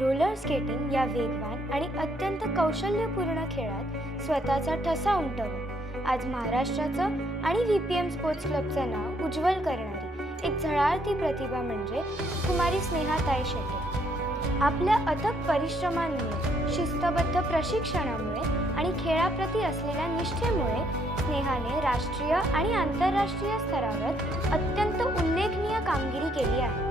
Roller skating या वेगवान आणि अत्यंत कौशल्यपूर्ण खेळात स्वतःचा ठसा उमटवून आज महाराष्ट्राचं आणि VPM स्पोर्ट्स क्लबचं नाव उज्ज्वल करणारी एक झळाळती प्रतिभा म्हणजे कुमारी स्नेहा ताई शेटे। आपल्या अथक परिश्रमांमुळे, शिस्तबद्ध प्रशिक्षणामुळे आणि खेळाप्रती असलेल्या निष्ठेमुळे स्नेहाने राष्ट्रीय आणि आंतरराष्ट्रीय स्तरावर अत्यंत उल्लेखनीय कामगिरी केली आहे।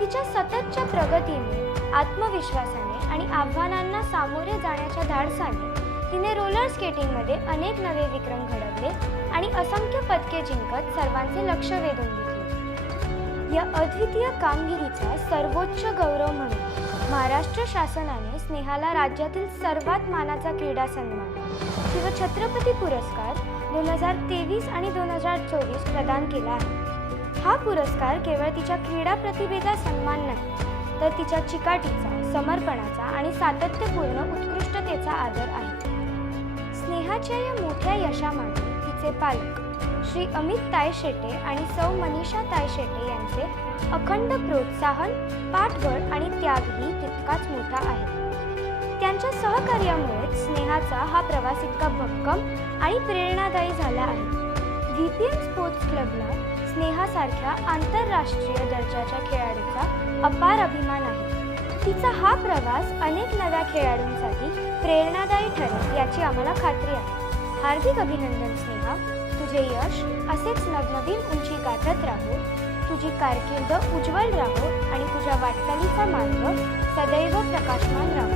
तिच्या सततच्या प्रगतीमुळे, आत्मविश्वासाने आणि आव्हानांना सामोरे जाण्याच्या धाडसाने तिने रोलर स्केटिंगमध्ये अनेक नवे विक्रम घडवले आणि असंख्य पदके जिंकत सर्वांचे लक्ष वेधून घेतले। या अद्वितीय कामगिरीचा सर्वोच्च गौरव म्हणून महाराष्ट्र शासनाने स्नेहाला राज्यातील सर्वात मानाचा क्रीडा सन्मान शिवछत्रपती पुरस्कार 2023 आणि 2024 प्रदान केला आहे। हा पुरस्कार केवळ तिच्या क्रीडा प्रतिभेचा सन्मान नाही, तर तिच्या चिकाटीचा, समर्पणाचा आणि सातत्यपूर्ण उत्कृष्टतेचा आदर आहे। स्नेहाच्या या मोठ्या यशामागे तिचे पालक श्री अमित ताई शेटे आणि सौ मनीषा ताई शेटे यांचे अखंड प्रोत्साहन, पाठबळ आणि त्यागही तितकाच मोठा आहे। त्यांच्या सहकार्यामुळे स्नेहाचा हा प्रवास इतका भक्कम आणि प्रेरणादायी झाला आहे। VPM स्पोर्ट्स क्लबला स्नेहासारख्या आंतरराष्ट्रीय दर्जाच्या खेळाडूचा अपार अभिमान आहे। तिचा हा प्रवास अनेक नव्या खेळाडूंसाठी प्रेरणादायी ठरेल याची आम्हाला खात्री आहे। हार्दिक अभिनंदन स्नेहा, तुझे यश असेच नवनवीन उंची गाठत राहो, तुझी कारकीर्द उज्ज्वल राहो आणि तुझ्या वाटचालीचा मार्ग सदैव प्रकाशमान राहो।